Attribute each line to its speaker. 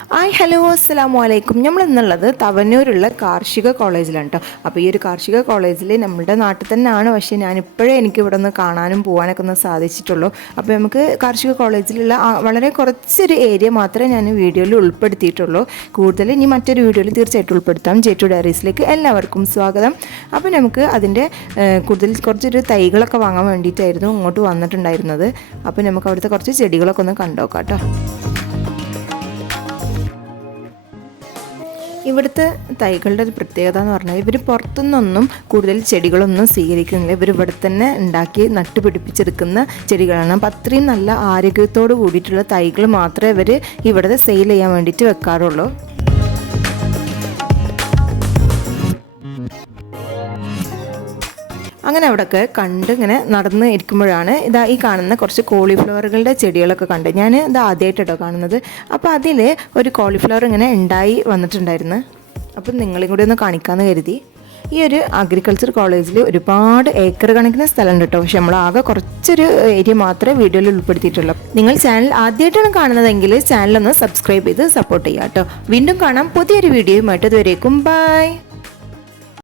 Speaker 1: Hi hello അസ്സാം വലൈക്കും നമ്മൾ ഇന്നുള്ളത് തവന്നൂരുള്ള കാർഷിക കോളേജിലാണ് കേട്ടോ അപ്പോൾ ഈ ഒരു കാർഷിക കോളേജിൽ നമ്മുടെ നാട്ടിൽ തന്നെയാണ്. പക്ഷേ ഞാനിപ്പോഴേ എനിക്ക് ഇവിടെ നിന്ന് കാണാനും പോകാനൊക്കെ ഒന്ന് സാധിച്ചിട്ടുള്ളൂ. അപ്പോൾ നമുക്ക് കാർഷിക കോളേജിലുള്ള വളരെ കുറച്ചൊരു ഏരിയ മാത്രമേ ഞാൻ വീഡിയോയിൽ ഉൾപ്പെടുത്തിയിട്ടുള്ളൂ. കൂടുതൽ ഇനി മറ്റൊരു വീഡിയോയിൽ തീർച്ചയായിട്ടും ഉൾപ്പെടുത്താം. ജെ ടു ഡയറീസിലേക്ക് എല്ലാവർക്കും സ്വാഗതം. അപ്പോൾ നമുക്ക് അതിന്റെ കൂടുതൽ കുറച്ചൊരു തൈകളൊക്കെ വാങ്ങാൻ വേണ്ടിയിട്ടായിരുന്നു ഇങ്ങോട്ട് വന്നിട്ടുണ്ടായിരുന്നത്. അപ്പോൾ നമുക്ക് അവിടുത്തെ കുറച്ച് ചെടികളൊക്കെ ഒന്ന് കണ്ടോക്കാം കേട്ടോ ഇവിടുത്തെ തൈകളുടെ ഒരു പ്രത്യേകത എന്ന് പറഞ്ഞാൽ ഇവർ പുറത്തുനിന്നൊന്നും കൂടുതൽ ചെടികളൊന്നും സ്വീകരിക്കുന്നില്ല. ഇവർ ഇവിടെ തന്നെ ഉണ്ടാക്കി നട്ടുപിടിപ്പിച്ചെടുക്കുന്ന ചെടികളാണ്. അപ്പം അത്രയും നല്ല ആരോഗ്യത്തോട് കൂടിയിട്ടുള്ള തൈകൾ മാത്രമേ ഇവർ ഇവിടെ സെയിൽ ചെയ്യാൻ വേണ്ടിയിട്ട് വെക്കാറുള്ളൂ. അങ്ങനെ അവിടെയൊക്കെ കണ്ട് ഇങ്ങനെ നടന്ന് ഇരിക്കുമ്പോഴാണ് ഇതാ ഈ കാണുന്ന കുറച്ച് കോളിഫ്ലവറുകളുടെ ചെടികളൊക്കെ കണ്ട്. ഞാൻ ഇത് ആദ്യമായിട്ടോ കാണുന്നത്. അപ്പോൾ അതിൽ ഒരു കോളിഫ്ലവർ ഇങ്ങനെ ഉണ്ടായി വന്നിട്ടുണ്ടായിരുന്നു. അപ്പം നിങ്ങളും കൂടി ഒന്ന് കാണിക്കാമെന്ന് കരുതി. ഈ ഒരു അഗ്രികൾച്ചർ കോളേജിൽ ഒരുപാട് ഏക്കർ കണക്കിന് സ്ഥലമുണ്ട് കേട്ടോ പക്ഷെ നമ്മൾ ആകെ കുറച്ചൊരു ഏരിയ മാത്രമേ വീഡിയോയിൽ ഉൾപ്പെടുത്തിയിട്ടുള്ളൂ. നിങ്ങൾ ചാനൽ ആദ്യമായിട്ടാണ് കാണുന്നതെങ്കിൽ ചാനലൊന്ന് സബ്സ്ക്രൈബ് ചെയ്ത് സപ്പോർട്ട് ചെയ്യാം കേട്ടോ വീണ്ടും കാണാം പുതിയൊരു വീഡിയോയുമായിട്ട് ഇതുവരേക്കും ബൈ